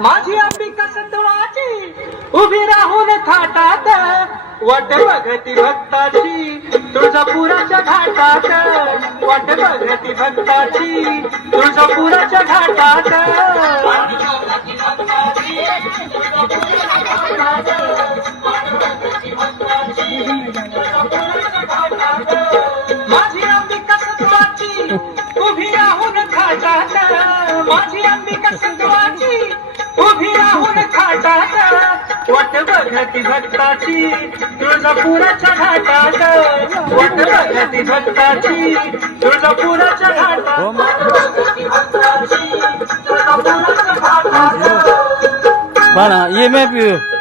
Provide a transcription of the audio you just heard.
माझी अंबिका सत्वाची उभी राहून थाटात वाट बघती भक्ताची तुळजापुराच्या घाटात वाट बघती भक्ताची तुळजापुराच्या घाटात माझी अंबिका सत्वाची उभी राहून थाटात माझी अंबिका सत्वाची उभी राहून खाटात वाट बघती भक्ताची तुळजापुराच्या घाटात वाट बघती भक्ताची तुळजापुराच्या घाटात वाट बघती भक्ताची तुळजापुराच्या घाटात Bana yemek yiyor.